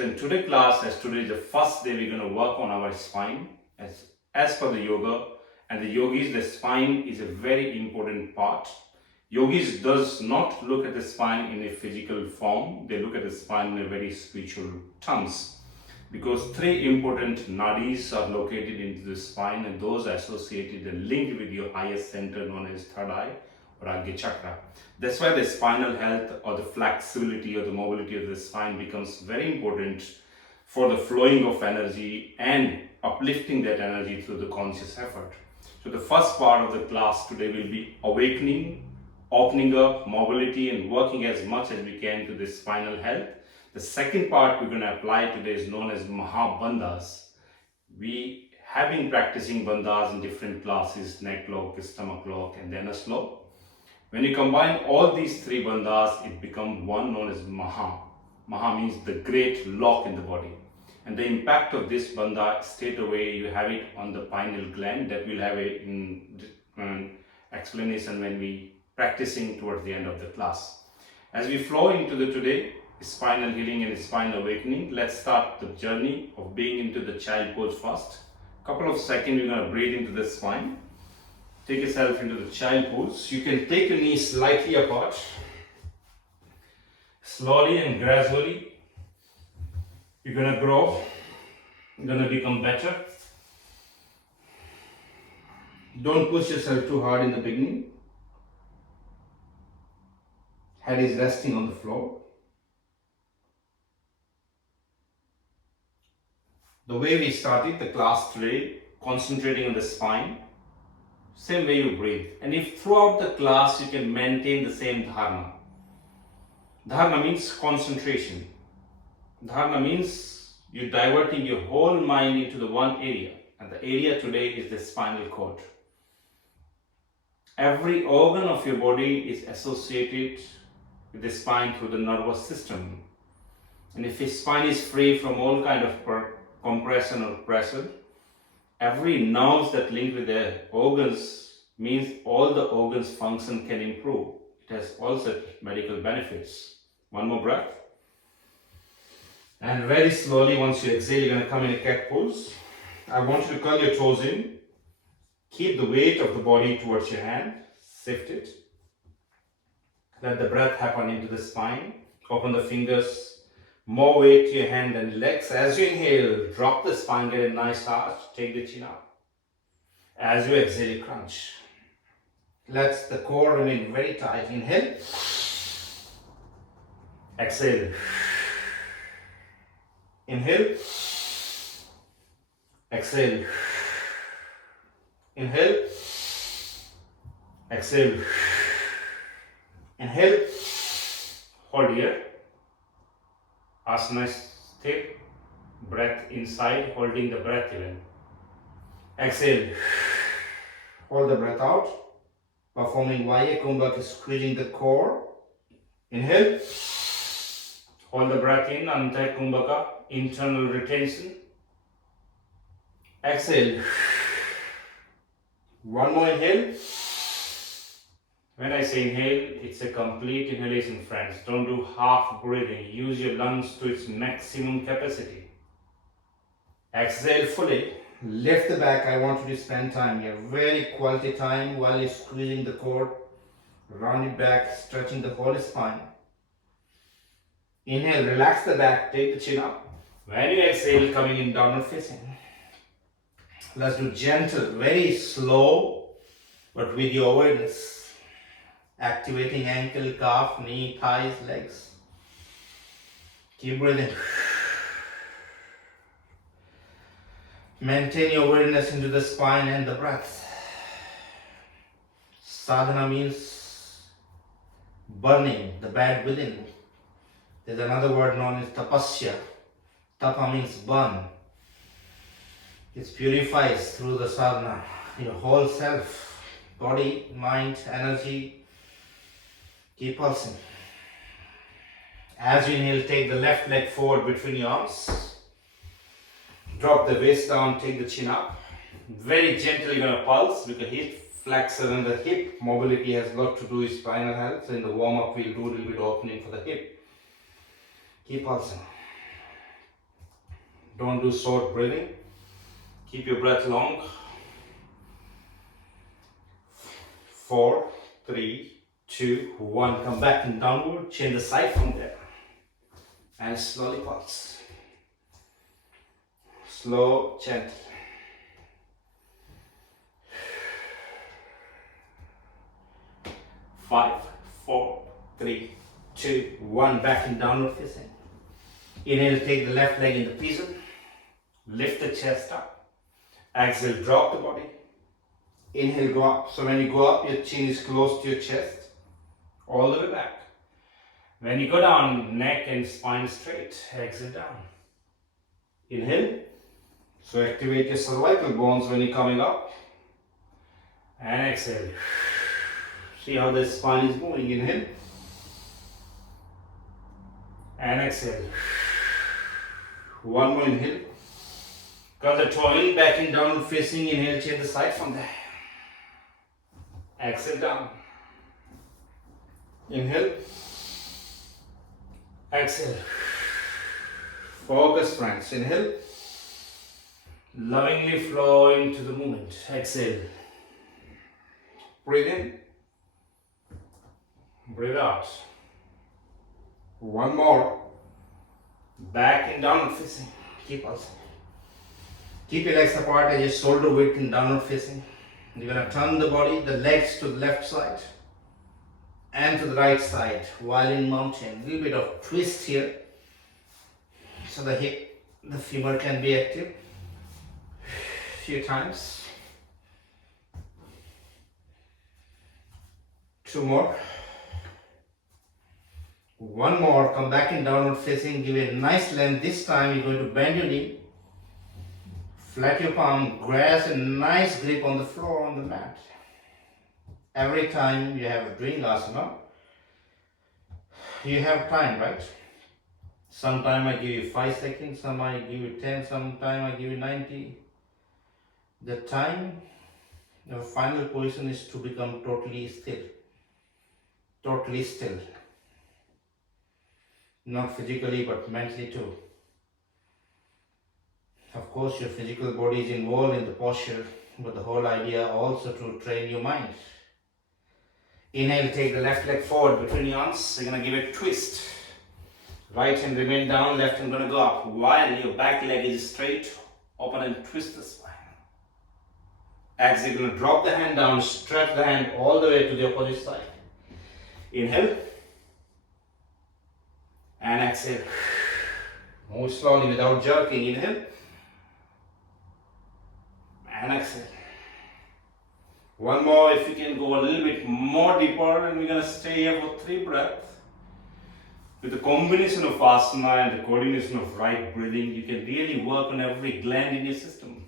So in today's class, as today is the first day, we're going to work on our spine. As per the yoga and the yogis, the spine is a very important part. Yogis does not look at the spine in a physical form. They look at the spine in a very spiritual terms. Because three important nadis are located into the spine, and those are associated and linked with your highest center known as third eye or ajna chakra. That's why the spinal health or the flexibility or the mobility of the spine becomes very important for the flowing of energy and uplifting that energy through the conscious effort. So the first part of the class today will be awakening, opening up, mobility, and working as much as we can to the spinal health. The second part we're going to apply today is known as Maha Bandhas. We have been practicing bandhas in different classes: neck lock, stomach lock, and then a slow. When you combine all these three bandhas, it becomes one known as Maha. Maha means the great lock in the body. And the impact of this bandha, straight away you have it on the pineal gland. That we'll have an explanation when we practicing towards the end of the class. As we flow into the today spinal healing and spinal awakening, let's start the journey of being into the child pose first. Couple of seconds, you're going to breathe into the spine. Take yourself into the child pose. You can take your knees slightly apart. Slowly and gradually, you're going to grow. You're going to become better. Don't push yourself too hard in the beginning. Head is resting on the floor. The way we started the class today, concentrating on the spine, same way you breathe. And if throughout the class you can maintain the same dharma. Dharma means concentration. Dharma means you're diverting your whole mind into the one area. And the area today is the spinal cord. Every organ of your body is associated with the spine through the nervous system. And if your spine is free from all kind of compression or pressure, every nerves that link with the organs means all the organs function can improve. It has also medical benefits. One more breath. And very slowly, once you exhale, you're going to come in a cat pose. I want you to curl your toes in. Keep the weight of the body towards your hand. Shift it. Let the breath happen into the spine. Open the fingers. More weight to your hand and legs. As you inhale, drop the spine, get a nice arch, take the chin up. As you exhale, crunch. Let the core remain very tight. Inhale. Exhale. Inhale. Exhale. Inhale. Exhale. Inhale. Hold here. Asana stay. Breath inside, holding the breath even. Exhale. Hold the breath out. Performing Vaya Kumbhaka, squeezing the core. Inhale. Hold the breath in, Anta Kumbhaka, internal retention. Exhale. One more inhale. When I say inhale, it's a complete inhalation, friends. Don't do half breathing. Use your lungs to its maximum capacity. Exhale fully. Lift the back. I want you to spend time here. Very quality time while you're squeezing the cord. Round it back, stretching the whole spine. Inhale, relax the back, take the chin up. When you exhale, coming in downward facing. Let's do gentle, very slow, but with your awareness. Activating ankle, calf, knee, thighs, legs. Keep breathing. Maintain your awareness into the spine and the breath. Sadhana means burning the bad within. There's another word known as tapasya. Tapa means burn. It purifies through the sadhana your whole self, body, mind, energy. Keep pulsing. As you inhale, take the left leg forward between your arms. Drop the waist down, take the chin up. Very gently you're going to pulse because hip flexor and the hip mobility has a lot to do with spinal health. So in the warm up, we'll do a little bit opening for the hip. Keep pulsing. Don't do short breathing. Keep your breath long. 4, 3, 2, 1. Come back and downward. Change the side from there. And slowly pulse. Slow, gentle. 5, 4, 3, 2, 1. Back in downward facing. Inhale, take the left leg in the pigeon. Lift the chest up. Exhale, drop the body. Inhale, go up. So when you go up, your chin is close to your chest. All the way back. When you go down, neck and spine straight. Exhale down. Inhale. So activate your cervical bones when you're coming up. And exhale. See how the spine is moving. Inhale. And exhale. One more inhale. Curl the toe in, back in downward facing. Inhale, change the side from there. Exhale down. Inhale. Exhale. Focus, friends. Inhale. Lovingly flow into the movement. Exhale. Breathe in. Breathe out. One more. Back in downward facing. Keep pulsing. Keep your legs apart as your shoulder width in downward facing. You're going to turn the body, the legs to the left side and to the right side while in mountain. A little bit of twist here so the hip, the femur can be active. Few times. 2 more. 1 more. Come back in downward facing. Give it a nice length. This time you're going to bend your knee. Flat your palm. Grasp a nice grip on the floor, on the mat. Every time you have a doing asana, you have time, right? Sometime I give you 5 seconds, some I give you 10, sometime I give you 90. The time, the final position is to become totally still. Totally still. Not physically but mentally too. Of course your physical body is involved in the posture, but the whole idea also to train your mind. Inhale, take the left leg forward between your arms. You're going to give it a twist. Right hand remain down, left hand going to go up. While your back leg is straight, open and twist the spine. Exhale, you're going to drop the hand down, stretch the hand all the way to the opposite side. Inhale. And exhale. Move slowly without jerking. Inhale. And exhale. One more, if you can go a little bit more deeper, and we're going to stay here for 3 breaths. With the combination of asana and the coordination of right breathing, you can really work on every gland in your system.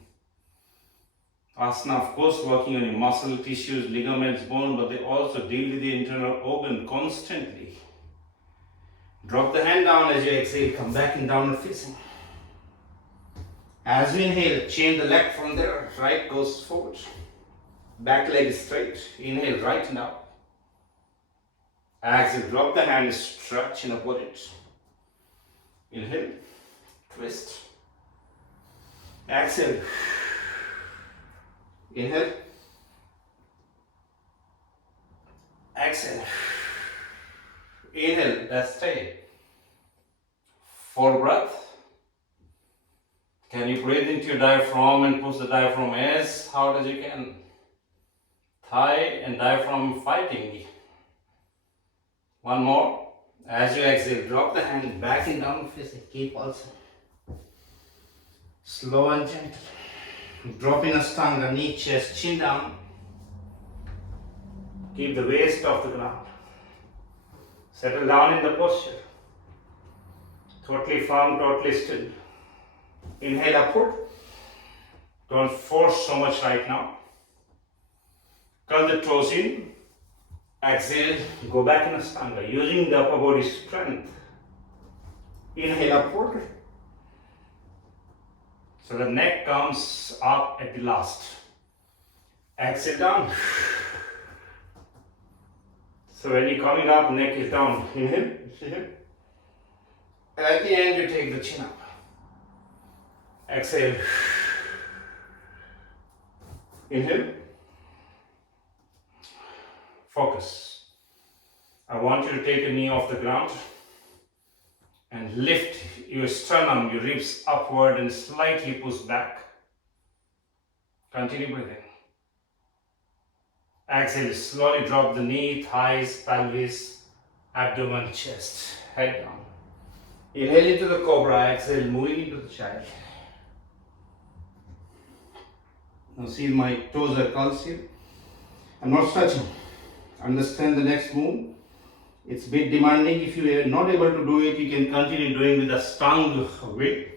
Asana, of course, working on your muscle, tissues, ligaments, bone, but they also deal with the internal organ constantly. Drop the hand down as you exhale, come back in downward facing. As you inhale, change the leg from there, right goes forward. Back leg is straight, inhale, right and up. Exhale, drop the hand, stretch in opposite. Inhale, twist. Exhale. Inhale. Exhale. Inhale, let's stay. 4 breaths. Can you breathe into your diaphragm and push the diaphragm as hard as you can? Thigh and diaphragm fighting. 1 more. As you exhale, drop the hand back in downward facing. Keep pulsing. Slow and gentle. Drop in Ashtanga, knee, chest, chin down. Keep the waist off the ground. Settle down in the posture. Totally firm, totally still. Inhale upward. Don't force so much right now. Curl the toes in. Exhale, go back in Ashtanga, using the upper body strength. Inhale upward. So the neck comes up at the last. Exhale down. So when you're coming up, neck is down. Inhale, see here. And at the end, you take the chin up. Exhale. Inhale. Focus. I want you to take a knee off the ground and lift your sternum, your ribs upward and slightly push back. Continue breathing. Exhale, slowly drop the knee, thighs, pelvis, abdomen, chest, head down. Inhale into the cobra, exhale, moving into the child. Now see my toes are curls here. I'm not stretching. Understand the next move. It's a bit demanding. If you are not able to do it, you can continue doing with a strong weight.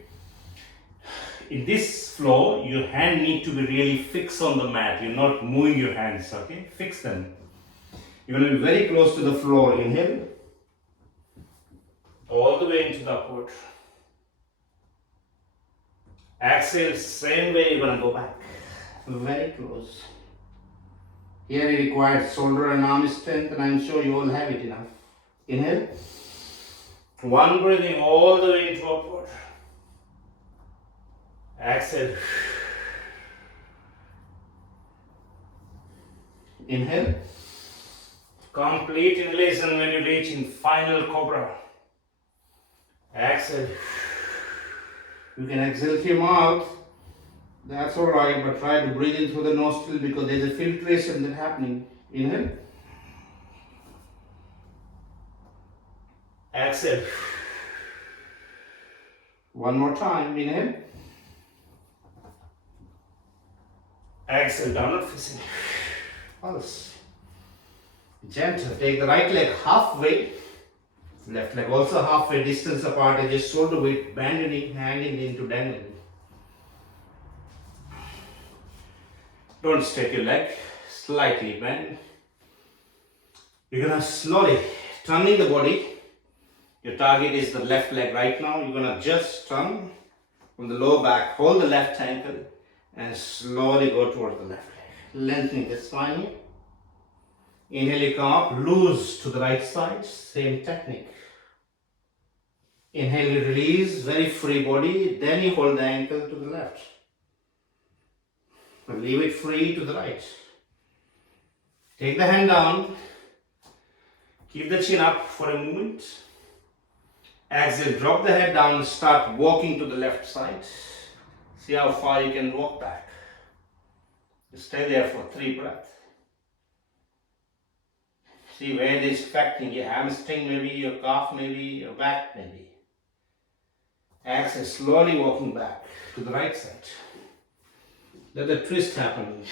In this flow, your hand need to be really fixed on the mat. You're not moving your hands, okay? Fix them. You're going to be very close to the floor. Inhale. All the way into the upward. Exhale, same way you're going to go back. Very close. Here it requires shoulder and arm strength, and I'm sure you all have it enough. Inhale. One breathing all the way into upward. Exhale. Inhale. Complete inhalation when you reach in final cobra. Exhale. You can exhale through your mouth. That's alright, but try to breathe in through the nostril because there's a filtration that's happening. Inhale. Exhale. One more time. Inhale. Exhale, downward facing. Pulse. Gentle. Take the right leg halfway. Left leg also halfway distance apart. And just shoulder width. Bend your knee, hand into dangling. Don't straight your leg. Slightly bend. You're gonna slowly turning the body. Your target is the left leg right now. You're gonna just turn from the lower back. Hold the left ankle and slowly go towards the left leg. Lengthening the spine here. Inhale, you come up, loose to the right side. Same technique. Inhale, you release, very free body. Then you hold the ankle to the left. But leave it free to the right. Take the hand down. Keep the chin up for a moment. Exhale, drop the head down and start walking to the left side. See how far you can walk back. Just stay there for 3 breaths. See where it is affecting your hamstring, maybe your calf, maybe your back, maybe. Exhale, slowly walking back to the right side. Let the twist happen.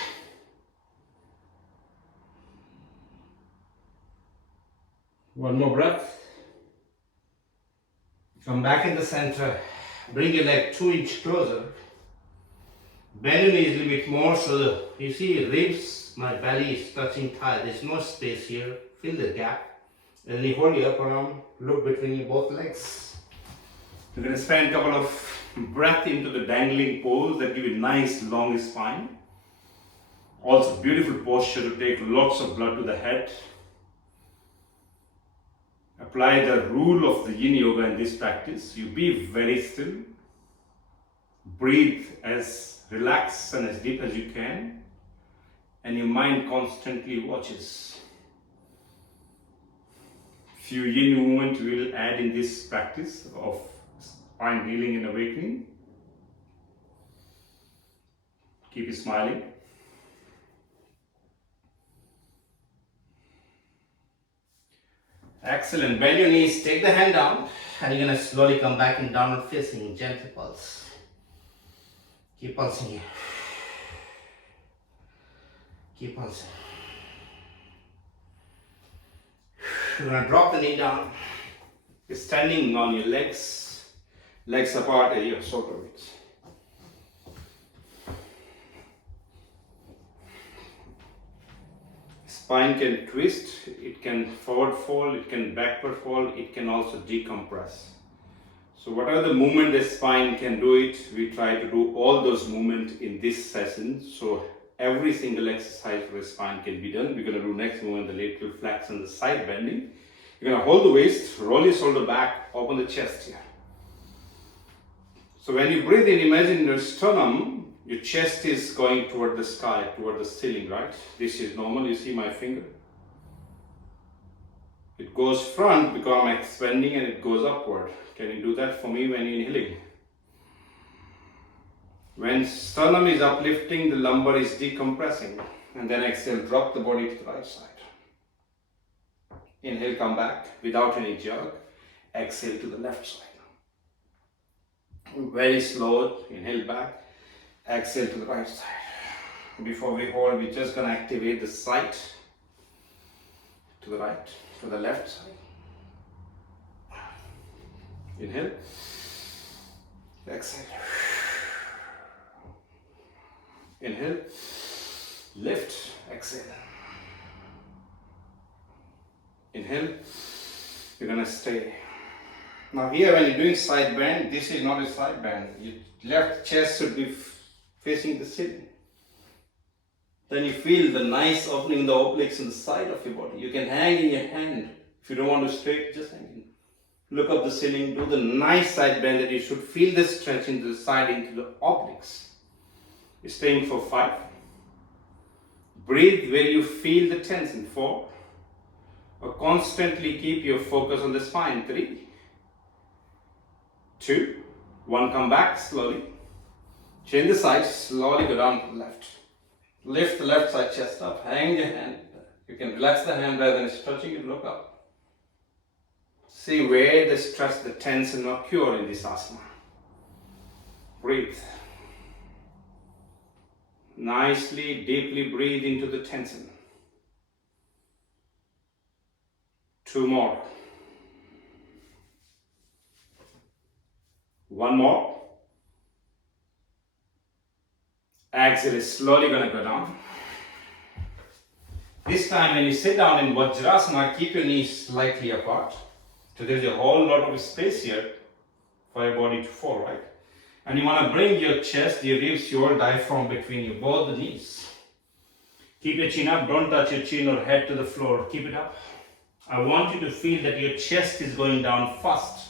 One more breath. Come back in the center. Bring your leg 2 inches closer. Bend your knees a little bit more so you see ribs, my belly is touching thigh. There's no space here. Fill the gap. And then you hold your upper arm. Look between your both legs. You're going to spend a couple of breaths into the dangling pose that give you nice long spine. Also beautiful posture to take lots of blood to the head. Apply the rule of the yin yoga in this practice. You be very still. Breathe as relaxed and as deep as you can. And your mind constantly watches. Few yin movements we will add in this practice of spine healing and awakening. Keep smiling. Excellent. Bend your knees, take the hand down, and you're going to slowly come back in downward facing, gentle pulse. Keep pulsing here. Keep pulsing. You're going to drop the knee down. You're standing on your legs, legs apart at your shoulder width. Spine can twist, it can forward fold, it can backward fold, it can also decompress. So whatever the movement the spine can do it, we try to do all those movements in this session. So every single exercise for the spine can be done. We're going to do next movement, the lateral flex and the side bending. You're going to hold the waist, roll your shoulder back, open the chest here. So when you breathe in, imagine your sternum, your chest is going toward the sky, toward the ceiling, right? This is normal, you see my finger. It goes front because I'm expanding and it goes upward. Can you do that for me when you're inhaling? When sternum is uplifting, the lumbar is decompressing. And then exhale, drop the body to the right side. Inhale, come back without any jerk. Exhale to the left side. Very slow, inhale back. Exhale to the right side. Before we hold, we're just going to activate the side to the right, to the left side. Inhale. Exhale. Inhale. Lift. Exhale. Inhale. You're going to stay. Now here when you're doing side bend, this is not a side bend. Your left chest should be facing the ceiling. Then you feel the nice opening in the obliques in the side of your body. You can hang in your hand. If you don't want to straight, just hang in. Look up the ceiling, do the nice side bend that you should feel the stretch into the side, into the obliques. You're staying for 5. Breathe where you feel the tension. 4. Or constantly keep your focus on the spine. 3. 2, 1, come back slowly. Change the side, slowly go down to the left. Lift the left side chest up, hang your hand. You can relax the hand rather than stretching it, look up. See where the stress, the tension occur in this asana. Breathe. Nicely, deeply breathe into the tension. 2 more. 1 more. Exhale is slowly going to go down. This time when you sit down in Vajrasana, keep your knees slightly apart. So there's a whole lot of space here for your body to fall, right? And you want to bring your chest, your ribs, your diaphragm between you, both the knees. Keep your chin up, don't touch your chin or head to the floor, keep it up. I want you to feel that your chest is going down first.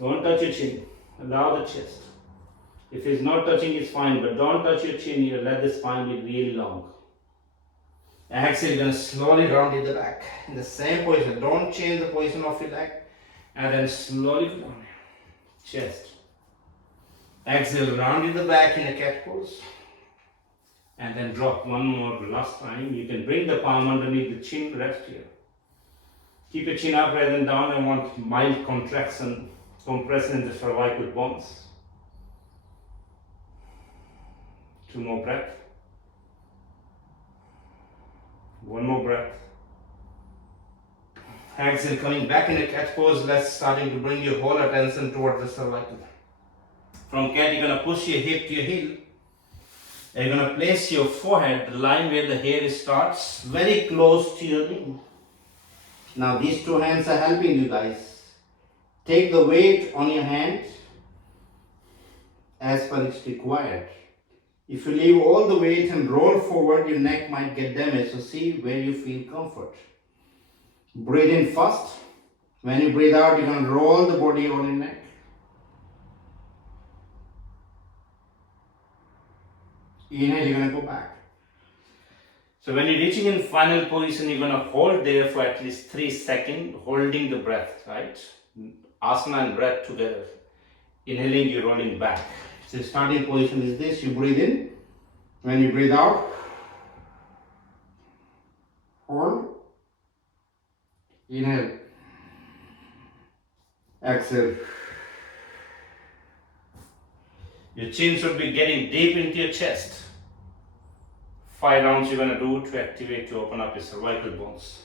Don't touch your chin, allow the chest. If it's not touching, it's fine, but don't touch your chin here, let the spine be really long. Exhale, you're going to slowly round in the back. In the same position, don't change the position of your leg. And then slowly go down. Chest. Exhale, round in the back in a cat pose. And then drop one more last time. You can bring the palm underneath the chin, rest here. Keep your chin up rather than down. I want mild contraction, compression in the cervical bones. 2 more breath. 1 more breath. Exhale, coming back in a cat pose. Let's starting to bring your whole attention towards the cervical. From cat, you're going to push your hip to your heel. And you're going to place your forehead, the line where the hair starts, very close to your knee. Now these 2 hands are helping you guys. Take the weight on your hand as per it's required. If you leave all the weight and roll forward, your neck might get damaged. So see where you feel comfort. Breathe in first. When you breathe out, you're going to roll the body on your neck. Inhale, you're going to go back. So when you're reaching in final position, you're going to hold there for at least 3 seconds, holding the breath, right? Asana and breath together. Inhaling, you're rolling back. So starting position is this, you breathe in. When you breathe out, hold. Inhale. Exhale. Your chin should be getting deep into your chest. 5 rounds you're going to do to activate, to open up your cervical bones.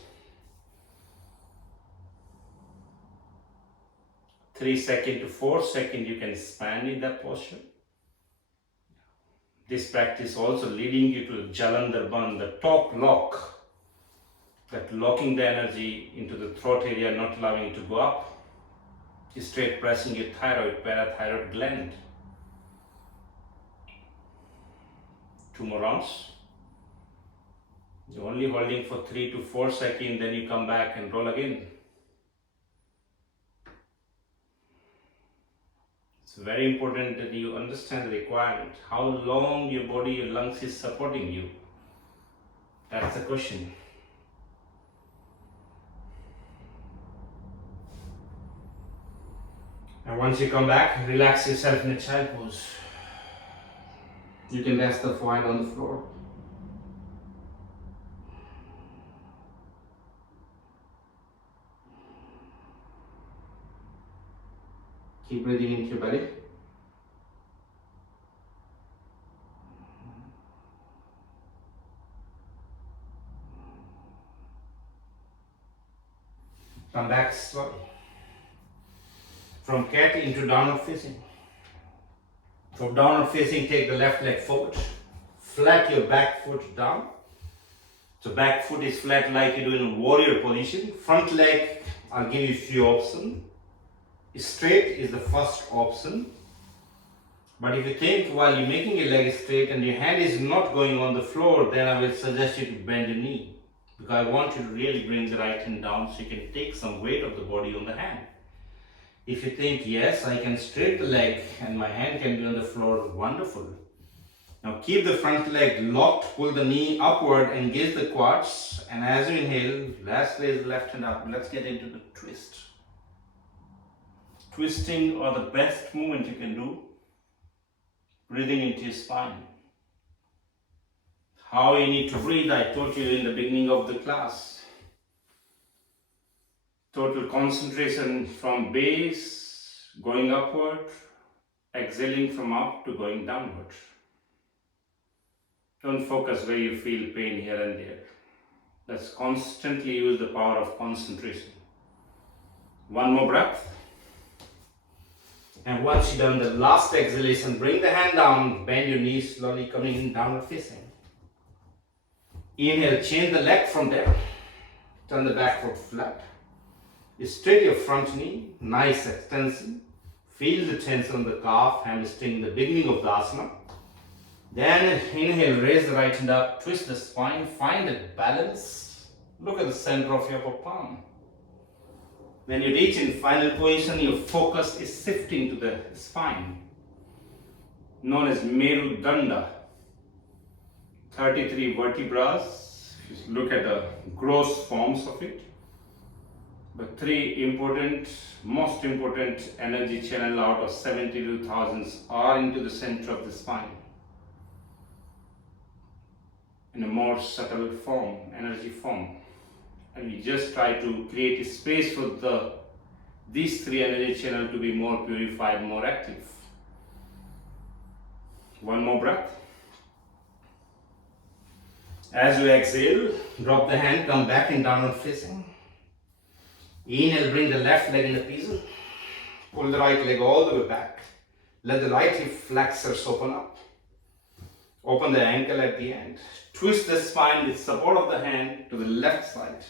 3 seconds to 4 seconds you can expand in that posture. This practice also leading you to Jalandhar Bandh, the top lock, that locking the energy into the throat area, not allowing it to go up. Straight pressing your thyroid, parathyroid gland. 2 more rounds. You're only holding for 3 to 4 seconds, then you come back and roll again. very important that you understand the requirement. How long your body, your lungs is supporting you. That's the question. And once you come back, relax yourself in a child pose. You can rest the forehead on the floor. Keep breathing into your belly. Come back slowly. From cat into downward facing. From downward facing, take the left leg forward. Flat your back foot down. So back foot is flat like you do in a warrior position. Front leg, I'll give you a few options. Straight is the first option. But if you think while you're making your leg straight and your hand is not going on the floor, then I will suggest you to bend your knee. Because I want you to really bring the right hand down so you can take some weight of the body on the hand. If you think, yes, I can straight the leg and my hand can be on the floor, wonderful. Now keep the front leg locked, pull the knee upward, engage the quads, and as you inhale, let's raise the left hand up. Let's get into the twist. Twisting are the best movement you can do. Breathing into your spine. How you need to breathe, I told you in the beginning of the class. Total concentration from base, going upward, exhaling from up to going downward. Don't focus where you feel pain here and there. Let's constantly use the power of concentration. One more breath. And once you've done the last exhalation, bring the hand down, bend your knees slowly, coming in downward facing. Inhale, change the leg from there. Turn the back foot flat. Straight your front knee, nice extension. Feel the tension on the calf, hamstring in the beginning of the asana. Then inhale, raise the right hand up, twist the spine, find a balance. Look at the center of your upper palm. When you reach in final position, your focus is shifting to the spine, known as Merudanda. 33 vertebrae, if you look at the gross forms of it. But three important, most important energy channel out of 72,000 are into the center of the spine. In a more subtle form, energy form. And we just try to create a space for these three energy channels to be more purified, more active. One more breath. As you exhale, drop the hand, come back in downward facing. Inhale, bring the left leg in the pigeon. Pull the right leg all the way back. Let the right hip flexors open up. Open the ankle at the end. Twist the spine with support of the hand to the left side.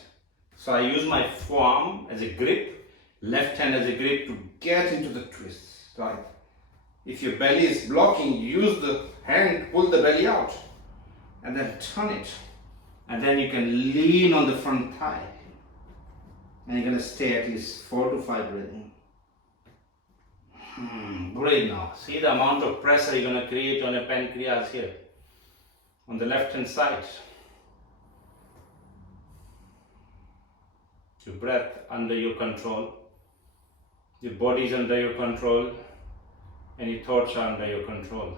So I use my forearm as a grip, left hand as a grip to get into the twist, right? If your belly is blocking, use the hand, pull the belly out, and then turn it. And then you can lean on the front thigh. And you're going to stay at least 4 to 5 breathing. Breathe now. See the amount of pressure you're going to create on your pancreas here, on the left hand side. Your breath under your control, your body is under your control, and your thoughts are under your control.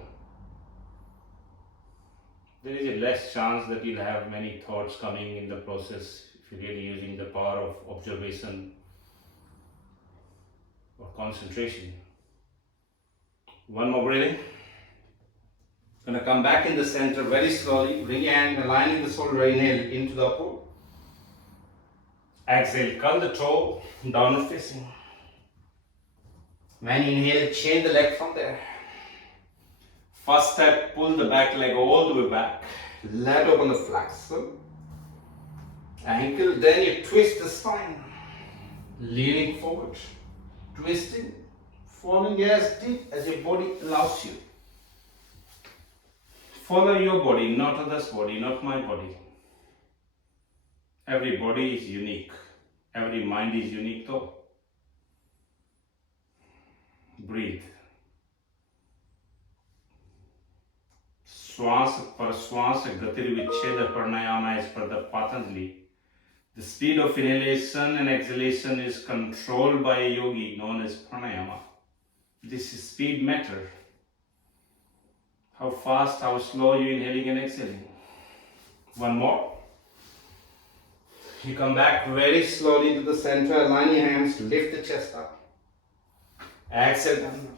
There is a less chance that you'll have many thoughts coming in the process if you're really using the power of observation or concentration. One more breathing. Gonna come back in the center very slowly. Bring your hand aligning the shoulder, inhale into the upward. Exhale, curl the toe, downward facing. When you inhale, change the leg from there. First step, pull the back leg all the way back. Let open the flexor. Ankle, then you twist the spine. Leaning forward. Twisting. Falling as deep as your body allows you. Follow your body, not others' body, not my body. Every body is unique. Every mind is unique though. Breathe. Swasa Paraswasa Gatirvicheda Pranayama as per the Patanjali. The speed of inhalation and exhalation is controlled by a yogi known as pranayama. This is speed matter. How fast, how slow you inhaling and exhaling. One more. You come back very slowly to the center, align your hands, lift the chest up. Exhale down.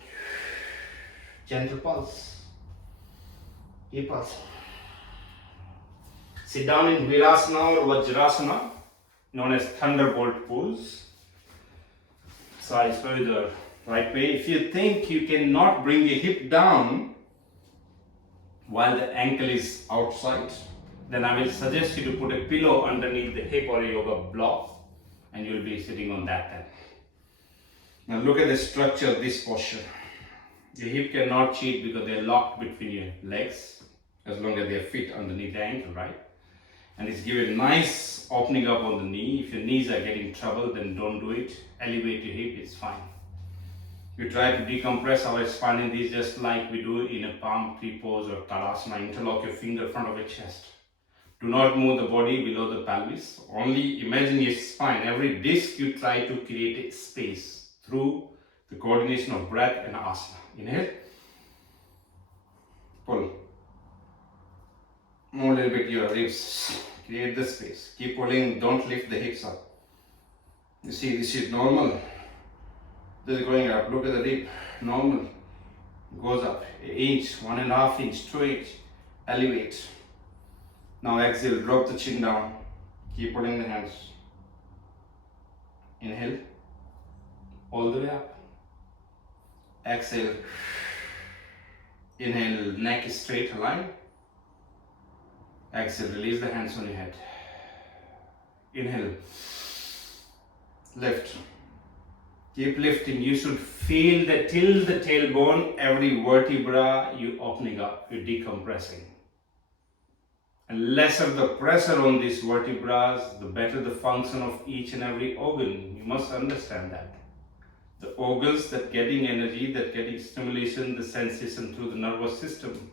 Gentle pulse. Keep pulsing. Sit down in Virasana or Vajrasana, known as thunderbolt pose. Size further right way. If you think you cannot bring your hip down while the ankle is outside, then I will suggest you to put a pillow underneath the hip or a yoga block, and you will be sitting on that then. Now look at the structure of this posture. Your hip cannot cheat because they are locked between your legs, as long as they are fit underneath the ankle, right? And it's given nice opening up on the knee. If your knees are getting trouble, then don't do it. Elevate your hip, it's fine. We try to decompress our spine in these just like we do in a palm tree pose or Tadasana. Interlock your finger in front of your chest. Do not move the body below the pelvis. Only imagine your spine. Every disc you try to create a space through the coordination of breath and asana. Inhale. Pull. Move a little bit your ribs. Create the space. Keep pulling. Don't lift the hips up. You see, this is normal. This is going up. Look at the rib. Normal. Goes up. An inch, 1.5 inch, 2 inch. Elevate. Now exhale. Drop the chin down. Keep pulling the hands. Inhale. All the way up. Exhale. Inhale. Neck is straight, aligned. Exhale. Release the hands on your head. Inhale. Lift. Keep lifting. You should feel that till the tailbone, every vertebra you opening up, you're decompressing. And lesser the pressure on these vertebrae, the better the function of each and every organ. You must understand that. The organs that getting energy, that getting stimulation, the sensation through the nervous system.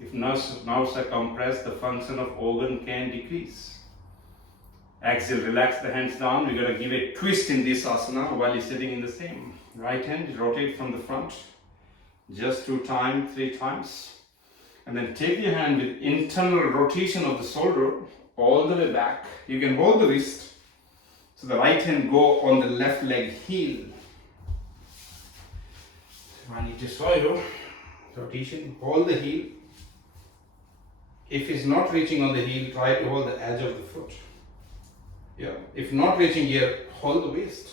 If nerves are compressed, the function of organ can decrease. Exhale, relax the hands down. We're going to give a twist in this asana while you're sitting in the same. Right hand, rotate from the front. Just 2 times, 3 times. And then take your hand with internal rotation of the shoulder all the way back. You can hold the wrist. So the right hand go on the left leg heel. So I need to show you. Rotation, hold the heel. If it's not reaching on the heel, try to hold the edge of the foot. Yeah. If not reaching here, hold the waist.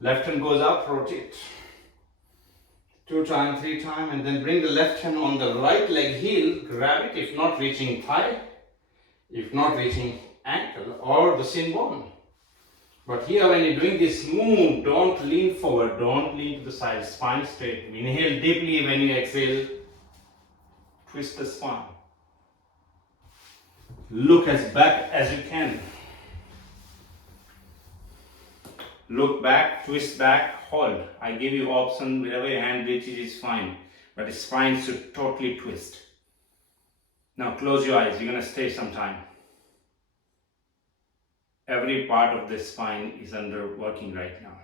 Left hand goes up, rotate. 2 times, 3 times, and then bring the left hand on the right leg heel, grab it, if not reaching thigh, if not reaching ankle or the shin bone. But here when you're doing this move, don't lean forward, don't lean to the side, spine straight. Inhale deeply. When you exhale, twist the spine. Look as back as you can. Look back, twist back, hold. I give you option, wherever your hand reaches is fine. But the spine should totally twist. Now close your eyes, you're going to stay some time. Every part of the spine is under working right now.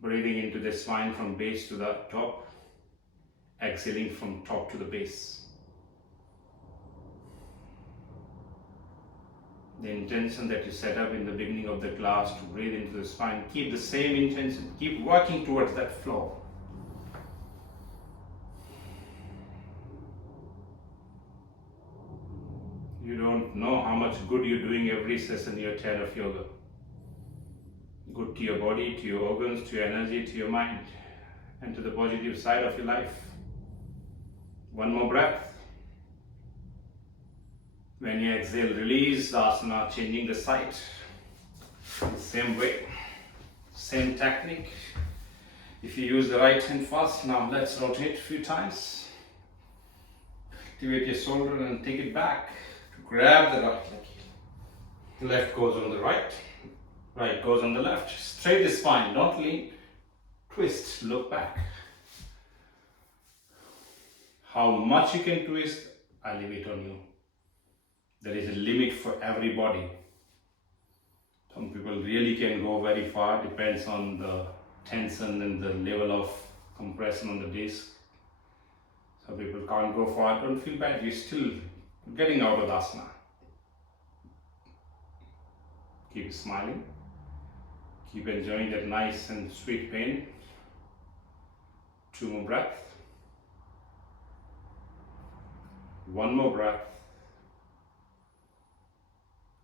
Breathing into the spine from base to the top. Exhaling from top to the base. The intention that you set up in the beginning of the class to breathe into the spine, keep the same intention, keep working towards that flow. You don't know how much good you're doing every session you're 10 of yoga. Good to your body, to your organs, to your energy, to your mind, and to the positive side of your life. One more breath. When you exhale, release the asana, changing the side. Same way, same technique. If you use the right hand first, now let's rotate a few times. Activate your shoulder and take it back to grab the right leg. Left goes on the right, right goes on the left. Straight the spine, don't lean. Twist, look back. How much you can twist, I leave it on you. There is a limit for everybody. Some people really can go very far, depends on the tension and the level of compression on the disc. Some people can't go far, don't feel bad, you're still getting out of the asana. Keep smiling, keep enjoying that nice and sweet pain. 2 more breaths. 1 more breath.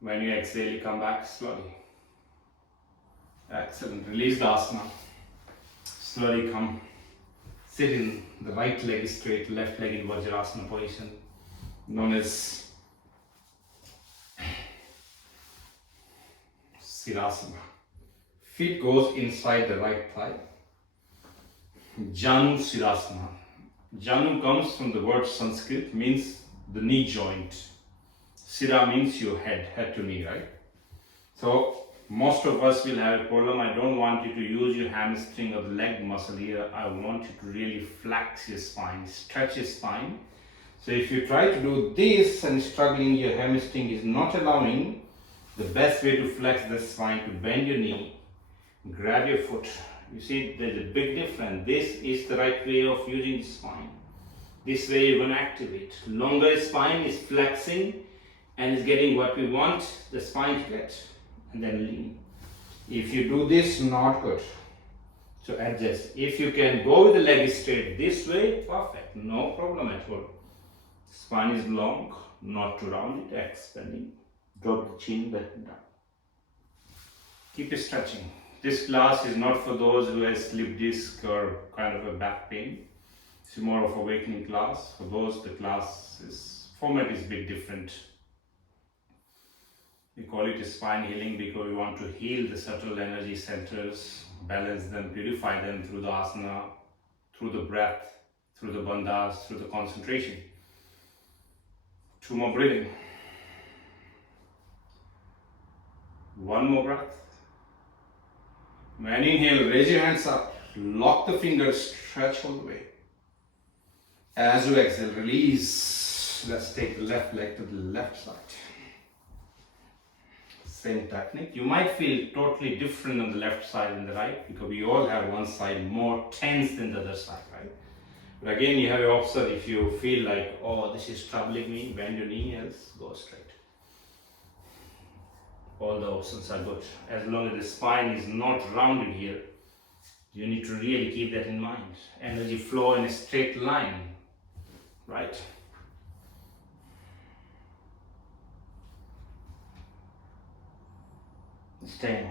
When you exhale, you come back slowly. Excellent. Release the asana. Slowly come. Sit in the right leg straight, left leg in Vajrasana position, known as Sirasana. Feet goes inside the right thigh. Janu Sirasana. Janu comes from the word Sanskrit, means the knee joint. Sira means your head to knee, right? So most of us will have a problem. I don't want you to use your hamstring or the leg muscle here. I want you to really flex your spine, stretch your spine. So if you try to do this and struggling, your hamstring is not allowing, the best way to flex the spine to bend your knee, grab your foot. You see, there's a big difference. This is the right way of using the spine. This way you're going to activate. Longer spine is flexing and is getting what we want the spine to get, and then lean. If you do this, not good. So adjust. If you can go with the leg straight this way, perfect, no problem at all. Spine is long, not too round it, expanding. Drop the chin back and down. Keep stretching. This class is not for those who have slip disc or kind of a back pain. It's more of awakening class. For those, the format is a bit different. We call it spine healing because we want to heal the subtle energy centers, balance them, purify them through the asana, through the breath, through the bandhas, through the concentration. 2 more breathing. 1 more breath. When you inhale, raise your hands up, lock the fingers, stretch all the way. As you exhale, release. Let's take the left leg to the left side. Same technique. You might feel totally different on the left side and the right because we all have one side more tense than the other side, right? But again, you have to observe. If you feel like, oh, this is troubling me, bend your knee, else go straight. All the options are good. As long as the spine is not rounded here, you need to really keep that in mind. Energy flow in a straight line, right? Stay.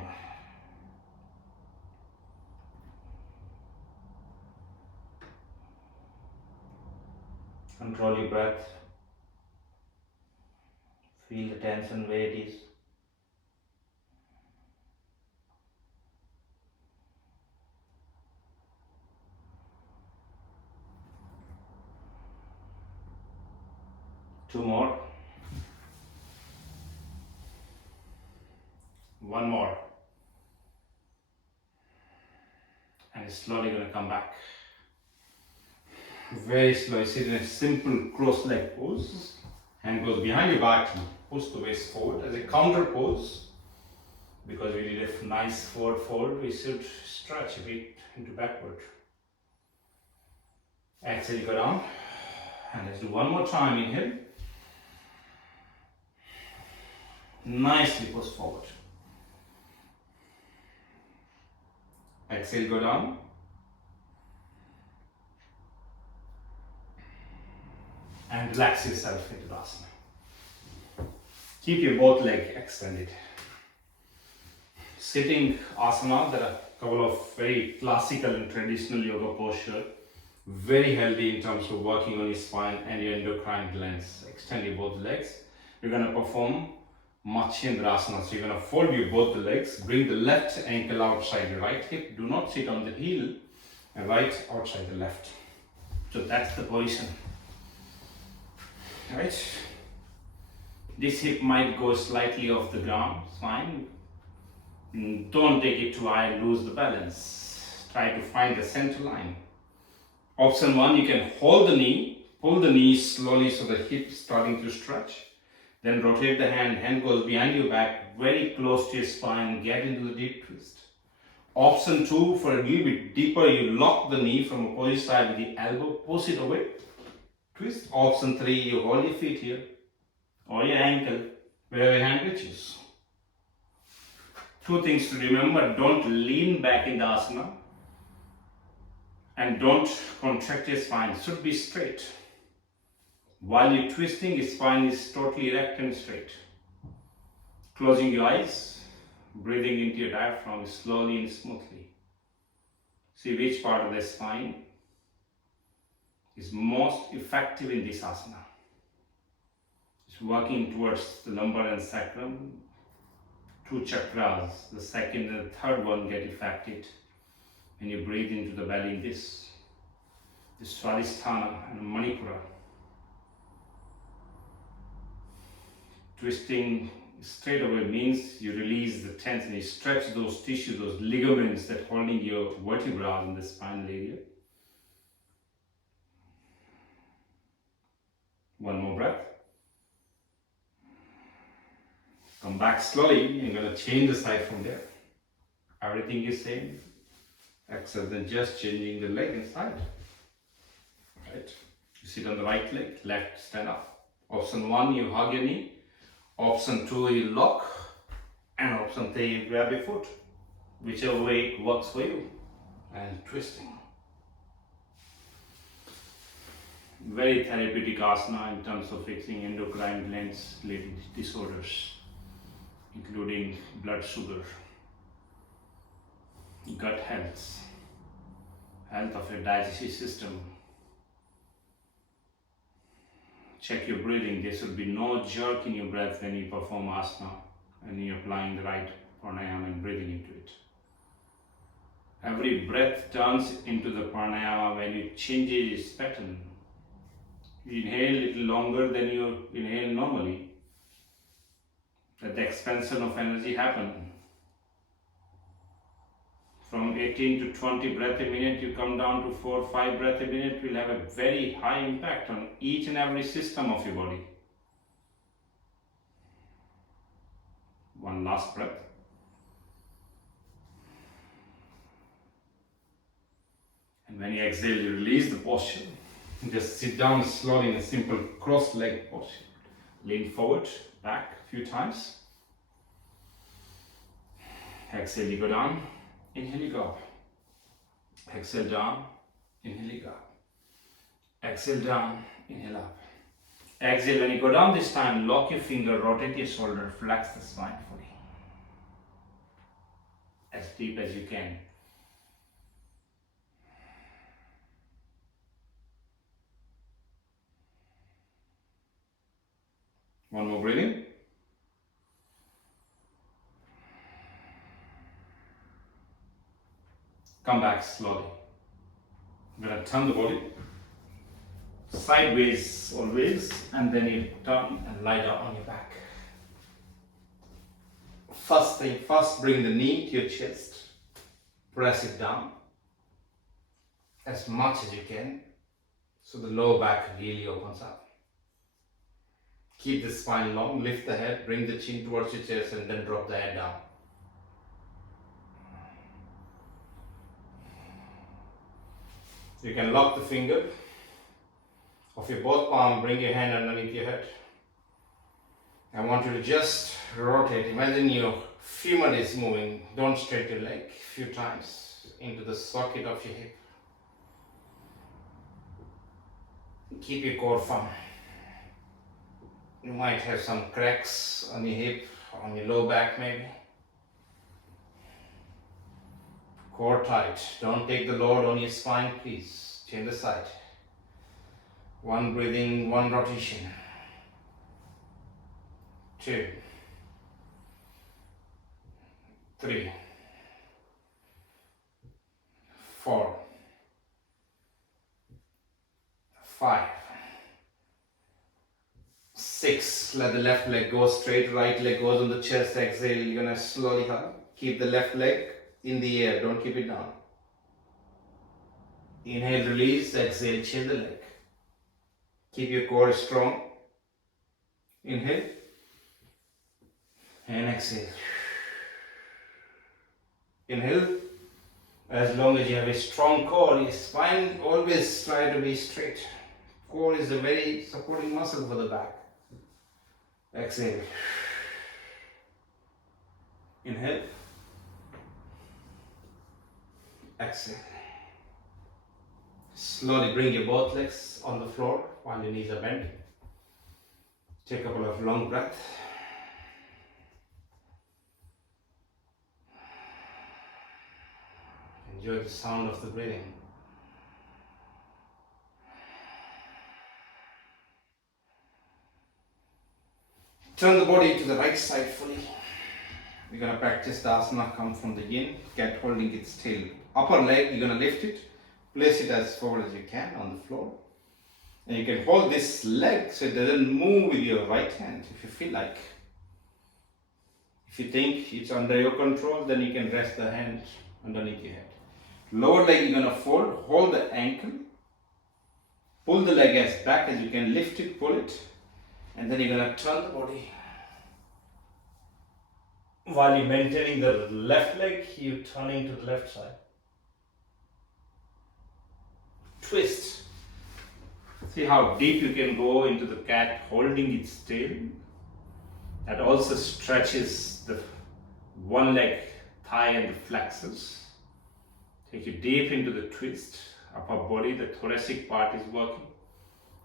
Control your breath. Feel the tension where it is. Two more. 1 more. And it's slowly going to come back. Very slow. Sit in a simple cross leg pose. Hand goes behind your back. Push the waist forward as a counter pose. Because we did a nice forward fold, we should stretch a bit into backward. Exhale, go down. And let's do 1 more time. Inhale. Nicely push forward. Exhale, go down. And relax yourself into the asana. Keep your both legs extended. Sitting asana, there are a couple of very classical and traditional yoga posture. Very healthy in terms of working on your spine and your endocrine glands. Extend your both legs. You're going to perform Matsyendrasana. So you're going to fold your both the legs, bring the left ankle outside the right hip. Do not sit on the heel, and right outside the left. So that's the position. Right? This hip might go slightly off the ground, fine. Don't take it too high, lose the balance. Try to find the center line. Option 1, you can hold the knee, Pull the knees slowly so the hip starting to stretch. Then rotate the hand. Hand goes behind your back, very close to your spine. Get into the deep twist. Option 2, for a little bit deeper, you lock the knee from opposite side with the elbow, push it away, twist. Option 3, you hold your feet here or your ankle where your hand reaches. 2 things to remember: don't lean back in the asana and don't contract your spine. Should be straight. While you're twisting, your spine is totally erect and straight. Closing your eyes, breathing into your diaphragm slowly and smoothly. See which part of the spine is most effective in this asana. It's working towards the lumbar and sacrum. 2 chakras, the second and the third one get affected when you breathe into the belly in this Swadhisthana and Manipura. Twisting straight away means you release the tension, you stretch those tissues, those ligaments that holding your vertebrae in the spinal area. One more breath. Come back slowly. You're going to change the side from there. Everything is same, except then just changing the leg and side. Right? You sit on the right leg, left stand up. Option 1, you hug your knee. Option 2, you lock. And option 3, you grab your foot. Whichever way it works for you. And twisting. Very therapeutic asana in terms of fixing endocrine glands related disorders, including blood sugar, gut health, health of your digestive system. Check your breathing. There should be no jerk in your breath when you perform asana and you're applying the right pranayama and breathing into it. Every breath turns into the pranayama when you change its pattern. You inhale a little longer than you inhale normally. Let the expansion of energy happen. From 18 to 20 breaths a minute, you come down to 4 or 5 breaths a minute, will have a very high impact on each and every system of your body. One last breath. And when you exhale, you release the posture. Just sit down slowly in a simple cross-leg posture. Lean forward, back a few times. Exhale, you go down. Inhale, you go up. Exhale down. Inhale, you go up. Exhale down. Inhale up. Exhale, when you go down this time, lock your finger, rotate your shoulder, flex the spine fully. As deep as you can. One more breathing. Come back slowly. I'm going to turn the body sideways always, and then you turn and lie down on your back. First thing, bring the knee to your chest. Press it down as much as you can so the lower back really opens up. Keep the spine long, lift the head, bring the chin towards your chest and then drop the head down. You can lock the finger of your both palm, bring your hand underneath your head. I want you to just rotate. Imagine your femur is moving. Don't straighten your leg a few times into the socket of your hip. Keep your core firm. You might have some cracks on your hip, on your low back maybe. Core tight. Don't take the load on your spine, please. Change the side. One breathing, one rotation. 2, 3, 4, 5, 6. Let the left leg go straight, right leg goes on the chest. Exhale, you're gonna slowly hug. Keep the left leg in the air, don't keep it down. Inhale, release, exhale, change the leg. Keep your core strong. Inhale and exhale. Inhale. As long as you have a strong core, your spine always try to be straight. Core is a very supporting muscle for the back. Exhale. Inhale. Exhale. Slowly bring your both legs on the floor while your knees are bent. Take a couple of long breaths. Enjoy the sound of the breathing. Turn the body to the right side fully. We're going to practice the asana, come from the yin, cat holding its tail. Upper leg, you're going to lift it, place it as forward as you can on the floor. And you can hold this leg so it doesn't move with your right hand if you feel like. If you think it's under your control, then you can rest the hand underneath your head. Lower leg you're going to fold, hold the ankle, pull the leg as back as you can, lift it, pull it, and then you're going to turn the body. While you're maintaining the left leg, you're turning to the left side. Twist. See how deep you can go into the cat holding its tail. That also stretches the one leg, thigh and the flexors. Take you deep into the twist. Upper body, the thoracic part is working.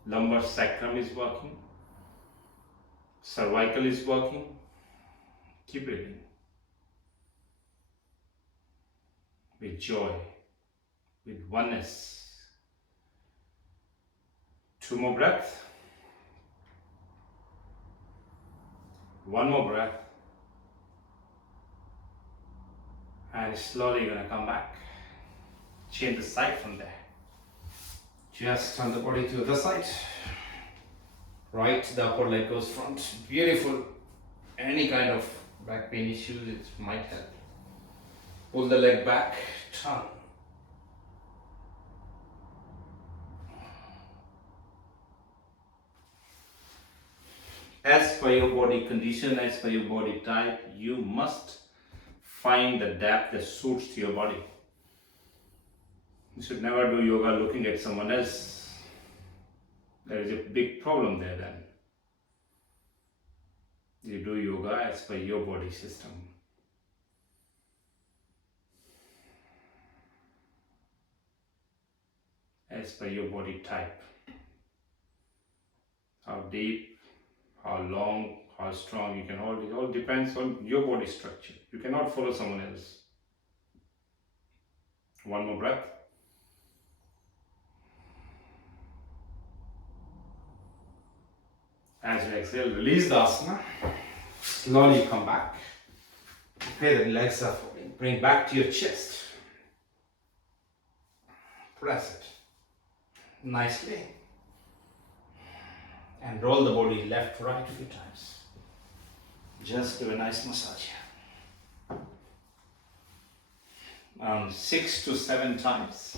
Lumbar sacrum is working. Cervical is working. Keep breathing. With joy, with oneness. 2 more breaths. 1 more breath. And slowly you're going to come back. Change the side from there. Just turn the body to the other side. Right, the upper leg goes front. Beautiful. Any kind of back pain issues, it might help. Pull the leg back, turn. As per your body condition, as per your body type, you must find the depth that suits to your body. You should never do yoga looking at someone else. There is a big problem there then. You do yoga as per your body system. As per your body type. How deep, how long, how strong you can hold it. All depends on your body structure. You cannot follow someone else. 1 more breath. As you exhale, release the asana. Slowly come back. Prepare the legs up. Bring back to your chest. Press it nicely. And roll the body left, right a few times. Just do a nice massage. 6 to 7 times.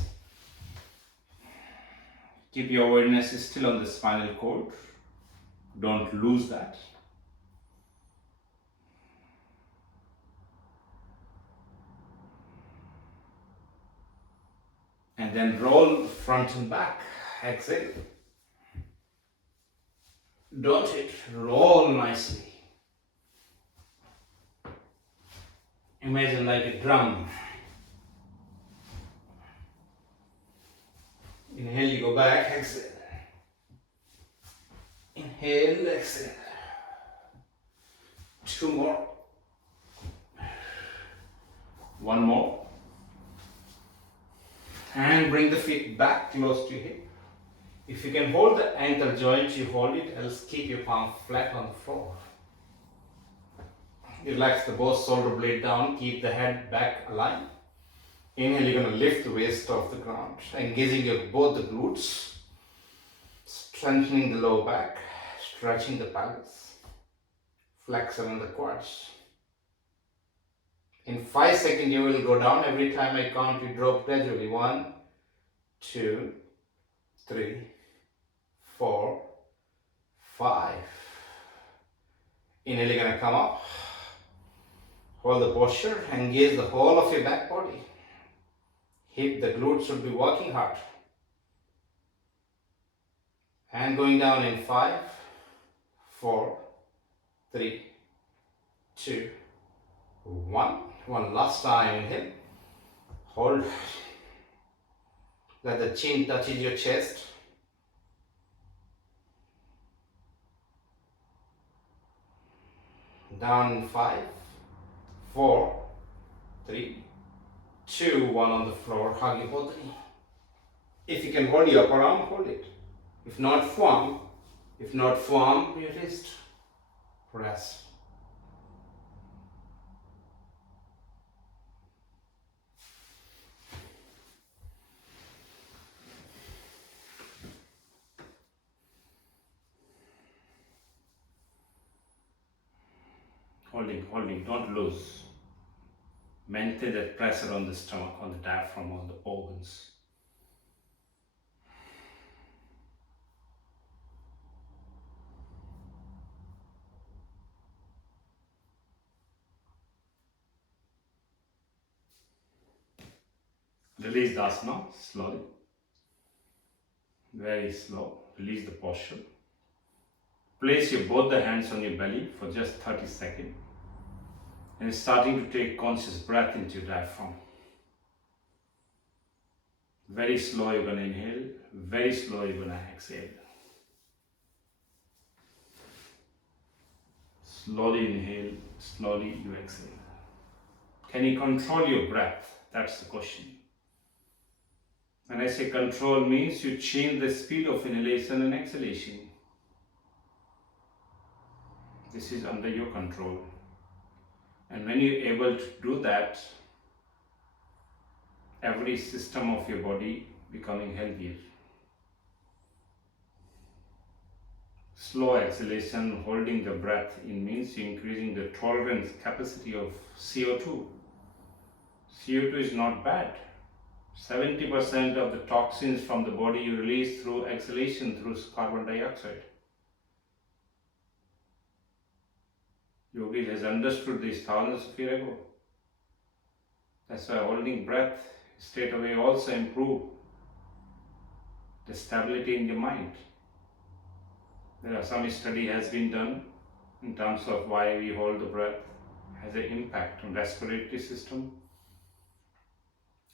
Keep your awareness still on the spinal cord. Don't lose that. And then roll front and back. Exhale. Don't hit. Roll nicely. Imagine like a drum. Inhale, you go back, exhale. Inhale, exhale. 2 more. 1 more. And bring the feet back close to your hip. If you can hold the ankle joint, you hold it, else keep your palm flat on the floor. Relax the both shoulder blade down, keep the head back aligned. Inhale, you're going to lift the waist off the ground, engaging both the glutes, strengthening the lower back, stretching the pelvis, flex around the quads. In 5 seconds, you will go down. Every time I count, you drop gradually. 1, 2, 3, 4, 5. Inhale, you're gonna come up. Hold the posture, engage the whole of your back body. Hip, the glutes should be working hard. And going down in 5, 4, 3, 2, 1. One last time, inhale. Hold. Let the chin touch your chest. Down in 5, 4, 3, 2, 1 on the floor. Hug your both knees. If you can hold your upper arm, hold it. If not firm, your wrist. Rest. Holding, don't lose. Maintain that pressure on the stomach, on the diaphragm, on the organs. Release the asana slowly. Very slow. Release the posture. Place both the hands on your belly for just 30 seconds. And starting to take conscious breath into your diaphragm. Very slow you're going to inhale. Very slow you're going to exhale. Slowly inhale. Slowly you exhale. Can you control your breath? That's the question. When I say control, means you change the speed of inhalation and exhalation. This is under your control. And when you're able to do that, every system of your body becoming healthier. Slow exhalation, holding the breath in, means increasing the tolerance capacity of CO2. CO2 is not bad. 70% of the toxins from the body you release through exhalation, through carbon dioxide. Yogi has understood this thousands of years ago. That's why holding breath straight away also improve the stability in the mind. There are some study has been done in terms of why we hold the breath, has an impact on respiratory system,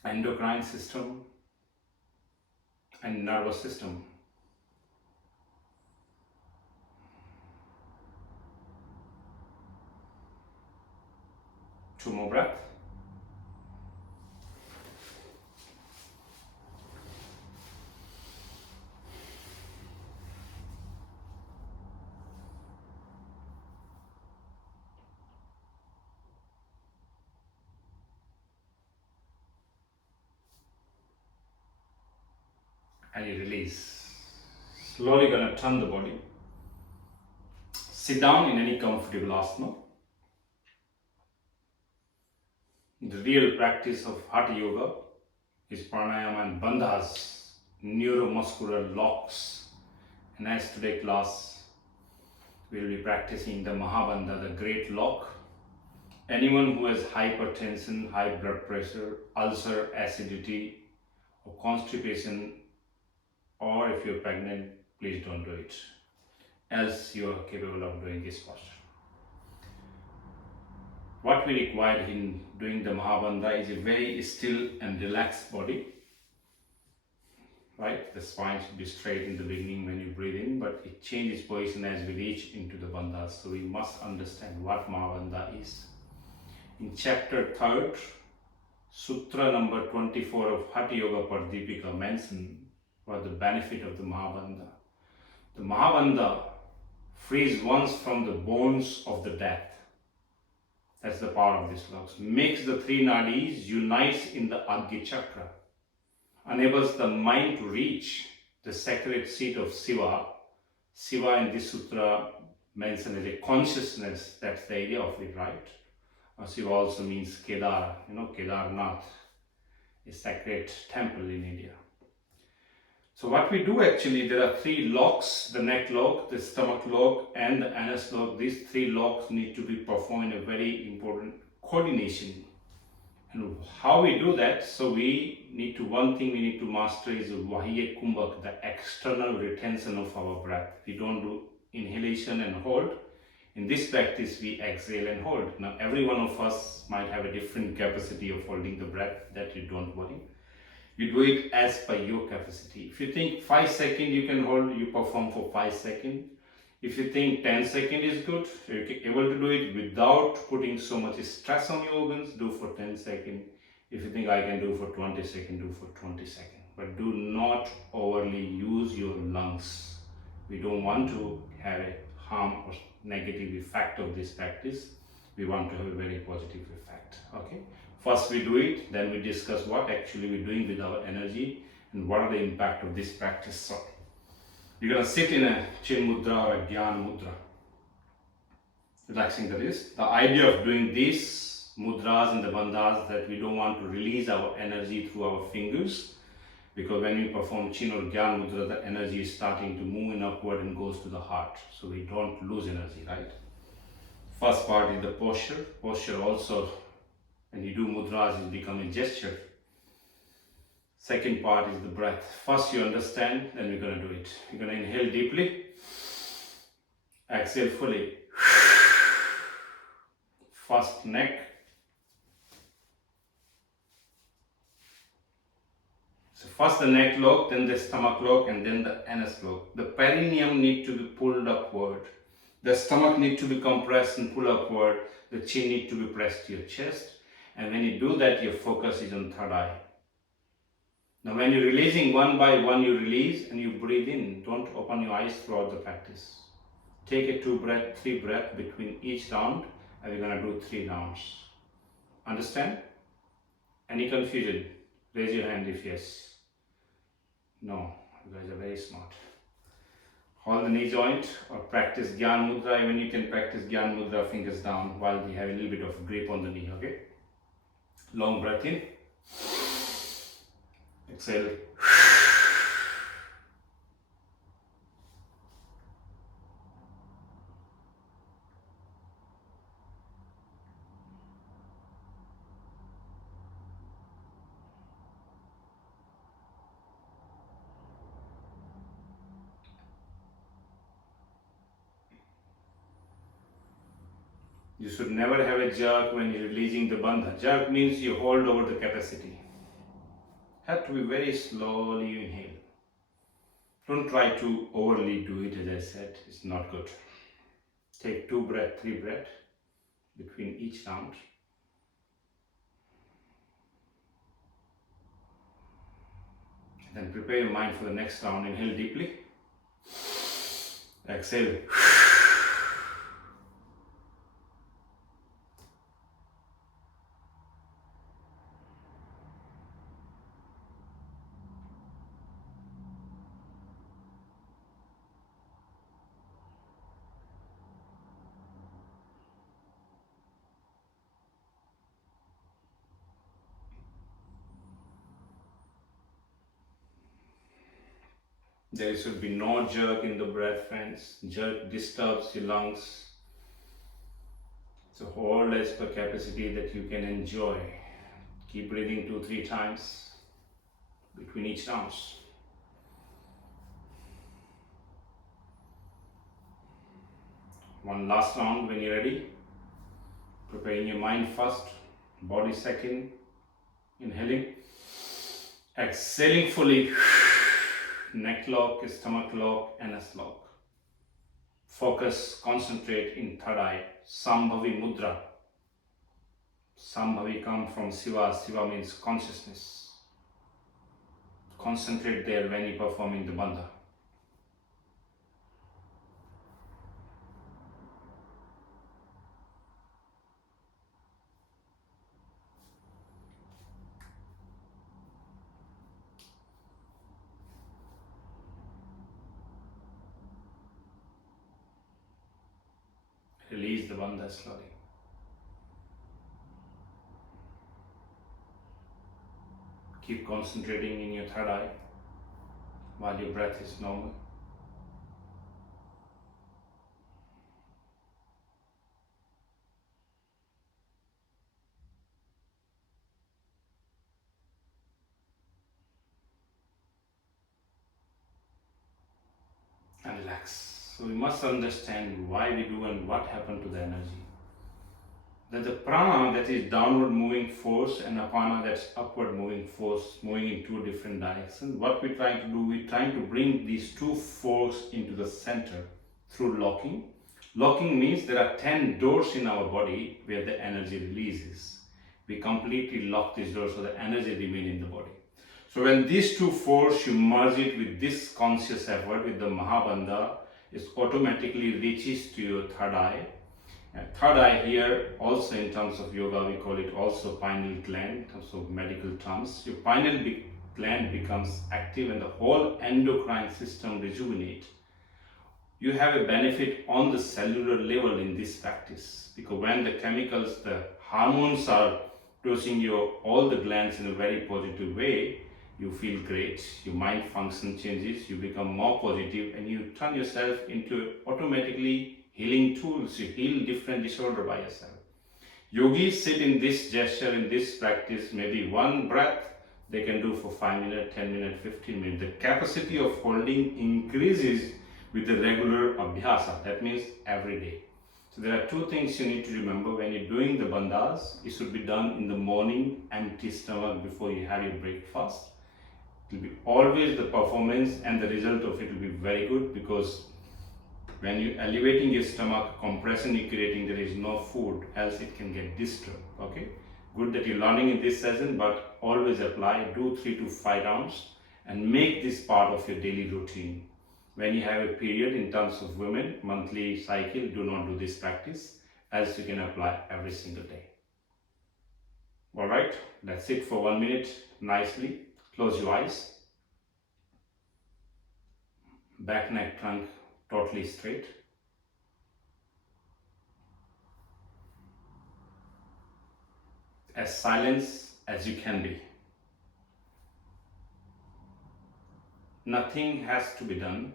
endocrine system, and nervous system. Two more breaths. And you release. Slowly gonna turn the body. Sit down in any comfortable asana. The real practice of Hatha Yoga is pranayama and bandhas, neuromuscular locks. And as today class, we will be practicing the Maha Bandha, the great lock. Anyone who has hypertension, high blood pressure, ulcer, acidity, or constipation, or if you're pregnant, please don't do it. Else you are capable of doing this posture. What we require in doing the Maha Bandha is a very still and relaxed body. Right? The spine should be straight in the beginning when you breathe in, but it changes position as we reach into the bandhas. So we must understand what Maha Bandha is. In chapter 3, sutra number 24 of Hatha Yoga Pradipika mentioned what the benefit of the Maha Bandha. The Maha Bandha frees one from the bonds of the death. That's the power of this locks. Makes the three nadis, unites in the ajna chakra. Enables the mind to reach the sacred seat of Shiva. Shiva in this sutra mentioned as a consciousness. That's the idea of it, right? Shiva also means Kedara, Kedarnath, a sacred temple in India. So what we do actually, there are three locks: the neck lock, the stomach lock, and the anus lock. These three locks need to be performed in a very important coordination. And how we do that? So we need to, one thing we need to master is Vahye Kumbhak, the external retention of our breath. We don't do inhalation and hold. In this practice, we exhale and hold. Now, every one of us might have a different capacity of holding the breath. That you don't worry. You do it as per your capacity. If you think 5 seconds you can hold, you perform for 5 seconds. If you think 10 seconds is good, you're able to do it without putting so much stress on your organs, do for 10 seconds. If you think I can do for 20 seconds, do for 20 seconds. But do not overly use your lungs. We don't want to have a harm or negative effect of this practice. We want to have a very positive effect. Okay. First we do it, then we discuss what actually we're doing with our energy and what are the impact of this practice. So you're going to sit in a chin mudra or a gyan mudra. Relaxing, that is. The idea of doing these mudras and the bandhas, that we don't want to release our energy through our fingers, because when we perform chin or gyan mudra, the energy is starting to move in upward and goes to the heart. So we don't lose energy, right? First part is the posture. Posture also, when you do mudras, it becomes a gesture. Second part is the breath. First you understand, then we're going to do it. You're going to inhale deeply, exhale fully. First neck. So first the neck lock, then the stomach lock, and then the anus lock. The perineum need to be pulled upward. The stomach need to be compressed and pulled upward. The chin need to be pressed to your chest. And when you do that, your focus is on third eye. Now when you're releasing one by one, you release and you breathe in. Don't open your eyes throughout the practice. Take a 2 breath, 3 breath between each round, and we're going to do 3 rounds. Understand? Any confusion? Raise your hand if yes. No, you guys are very smart. Hold the knee joint or practice Gyan Mudra. Even you can practice Gyan Mudra, fingers down, while we have a little bit of grip on the knee, okay? Long breath in. Exhale. You should never have a jerk when you're releasing the bandha. Jerk means you hold over the capacity. Have to be very slowly you inhale. Don't try to overly do it, as I said. It's not good. Take 2 breath, 3 breath between each round. Then prepare your mind for the next round. Inhale deeply. Exhale. There should be no jerk in the breath, friends. Jerk disturbs your lungs. So hold as per capacity that you can enjoy. Keep breathing 2-3 times between each rounds. One last round when you're ready. Preparing your mind first, body second. Inhaling. Exhaling fully. Neck lock, stomach lock, anus lock. Focus, concentrate in third eye. Sambhavi mudra. Sambhavi comes from Shiva. Shiva means consciousness. Concentrate there when you're performing the bandha. Release the bandha slowly. Keep concentrating in your third eye. while your breath is normal. And relax. So we must understand why we do and what happened to the energy. That the prana, that is downward moving force, and apana, that's upward moving force, moving in two different directions. What we're trying to do, we're trying to bring these two forces into the center through locking. Locking means there are 10 doors in our body where the energy releases. We completely lock these doors so the energy remains in the body. So when these two forces, you merge it with this conscious effort, with the Maha Bandha, it automatically reaches to your third eye. And third eye here, also in terms of yoga, we call it also pineal gland, in terms of medical terms. Your pineal gland becomes active and the whole endocrine system rejuvenates. You have a benefit on the cellular level in this practice, because when the chemicals, the hormones are dosing your all the glands in a very positive way, you feel great, your mind function changes, you become more positive, and you turn yourself into automatically healing tools. You heal different disorder by yourself. Yogis sit in this gesture, in this practice, maybe one breath they can do for 5 minutes, 10 minutes, 15 minutes. The capacity of holding increases with the regular abhyasa. That means every day. So there are two things you need to remember when you're doing the bandhas. It should be done in the morning, empty stomach, before you have your breakfast. It will be always the performance and the result of it will be very good, because when you're elevating your stomach, compression you're creating, there is no food, else it can get disturbed. Okay, good that you're learning in this session, but always apply, do 3 to 5 rounds and make this part of your daily routine. When you have a period, in terms of women, monthly cycle, do not do this practice, else you can apply every single day. Alright, that's it for 1 minute nicely. Close your eyes. Back, neck, trunk totally straight. As silent as you can be. Nothing has to be done.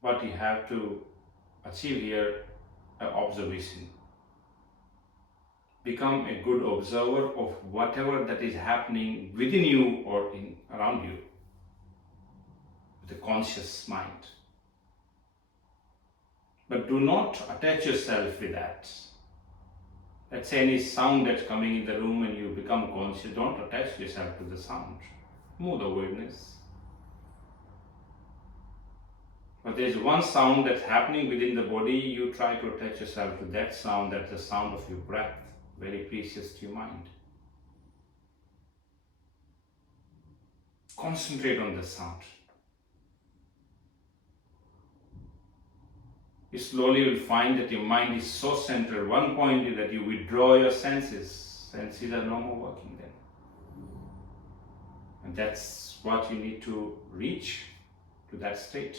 What you have to achieve here, an observation. Become a good observer of whatever that is happening within you or around you, with a conscious mind. But do not attach yourself with that. Let's say any sound that's coming in the room and you become conscious, don't attach yourself to the sound. Move the awareness. But there is one sound that's happening within the body, you try to attach yourself to that sound, that's the sound of your breath, very precious to your mind. Concentrate on the sound. You slowly will find that your mind is so centered. One point is that you withdraw your senses. Senses are no more working then. And that's what you need to reach, to that state.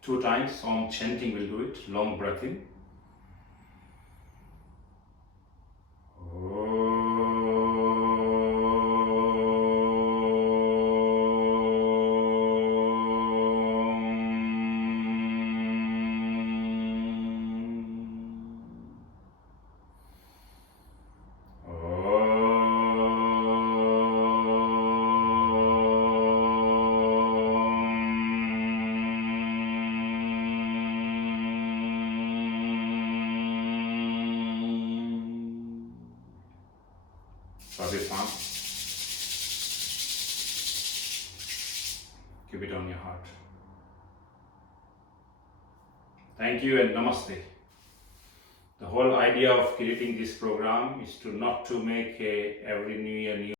Two times, Om chanting will do it. Long breath in. Participant, keep it on your heart. Thank you and namaste. The whole idea of creating this program is to not to make every new year new